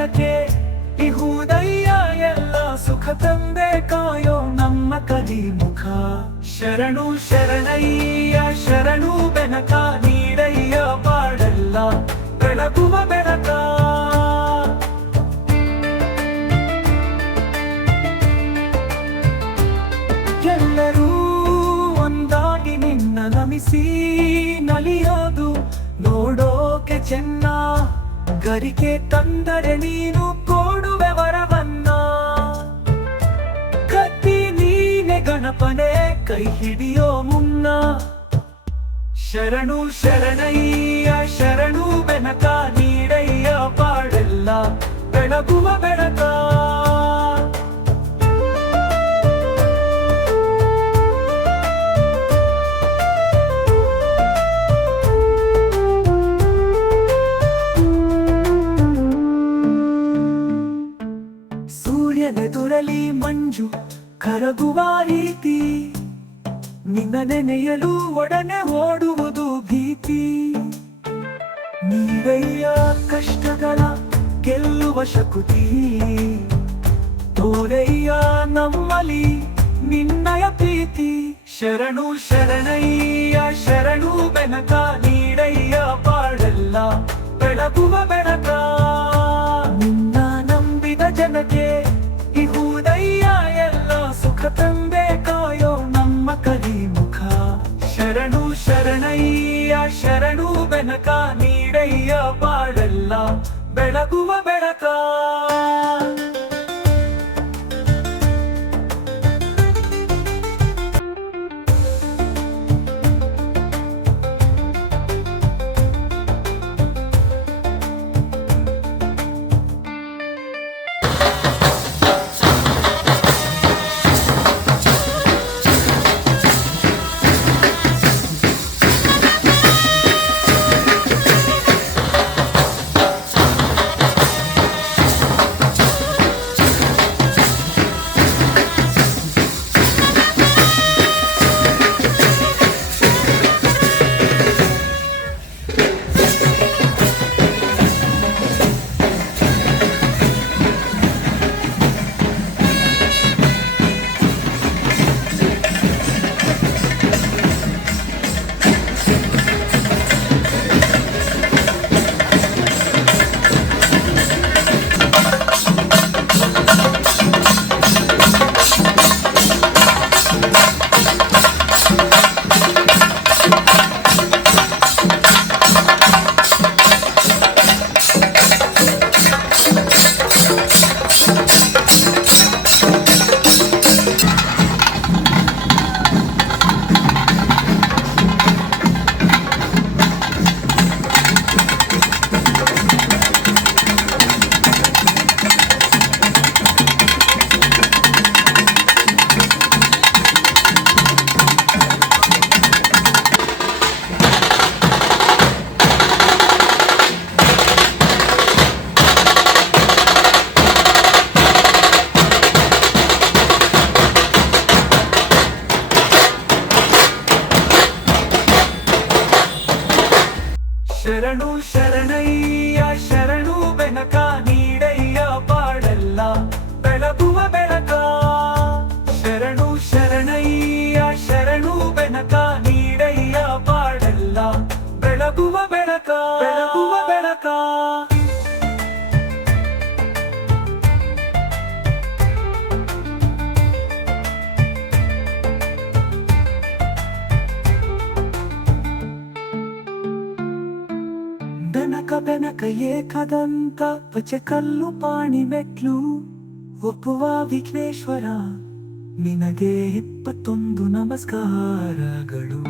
ಜನಕ್ಕೆ ಇಹುದಯ್ಯ ಎಲ್ಲ ಸುಖ ತಂದೆ ಕಾಯೋ ನಮ್ಮ ಕಲಿಮುಖ. ಶರಣು ಶರಣಯ್ಯ ಶರಣು ಬೆನಕ ನೀಡಯ್ಯ ಬಾಳೆಲ್ಲ ಬೆಳಗುವ ಬೆಳಕ. ಎಲ್ಲರೂ ಒಂದಾಗಿ ನಿನ್ನ ನಮಿಸಿ ನಲಿಯೋದು ನೋಡೋಕೆ ಚೆನ್ನ. ಗರಿಕೆ ತಂದರೆ ನೀನು ಕೊಡುವೆ ವರವನ್ನ. ಕತ್ತಿ ನೀನೆ ಗಣಪನೆ ಕೈ ಹಿಡಿಯೋ ಮುನ್ನ. ಶರಣು ಶರಣಯ್ಯ ಶರಣು ಬೆನಕ ನೀಡಯ್ಯ ಬಾಳೆಲ್ಲ ಬೆಳಗುವ ಬೆಳಕ. ಸೂರ್ಯನೆದುರಲಿ ಮಂಜು ಕರಗುವ ರೀತಿ, ನಿನ್ನ ನೆನೆಯಲು ಒಡನೆ ಓಡುವುದು ಭೀತಿ. ನೀವಯ್ಯ ಕಷ್ಟಗಳ ಗೆಲ್ಲುವ ಶಕ್ತಿ, ತೋರಯ್ಯ ನಮ್ಮಲಿ ನಿನ್ನಯ ಪ್ರೀತಿ. ಶರಣು ಶರಣಯ್ಯ ಶರಣು ಬೆನಕ ನೀಡಯ್ಯ ಬಾಳೆಲ್ಲ ಬೆಳಗುವ ಬೆಳಕ. ನಿನ್ನ ನಂಬಿದ ಜನಕ್ಕೆ ಇಹುದಯ್ಯ ಎಲ್ಲ ಸುಖ ತಂದೆ ಕಾಯೋ ನಮ್ಮ ಕಲಿಮುಖ. ಶರಣು ಶರಣಯ್ಯ ಶರಣು ಬೆನಕ ನೀಡಯ್ಯ ಬಾಳೆಲ್ಲ ಬೆಳಗುವ ಬೆಳಕ. ಶರಣು ಶರಣಯ್ಯ ಶರಣು ಬೆನಕ ನೀಡಯ್ಯ ಬಾಳೆಲ್ಲ ಬೆಳಗುವ ಬೆಳಕ. ಶರಣು ಶರಣಯ್ಯ ಶರಣು ಬೆನಕ ನೀಡಯ್ಯ ಬಾಳೆಲ್ಲ ಬೆಳಗುವ ಬೆಳಕ ಬೆಳಗುವ ಬೆಳಕ. ಬೆನಕ ಬೆನಕ ಏಕದಂತ ಪಚಕಲ್ಲು ಪಾಣಿ ಮೆಟ್ಲು ಒಪ್ಪುವ ವಿಘ್ನೇಶ್ವರ ನಿನಗೆ 21 ನಮಸ್ಕಾರಗಳು.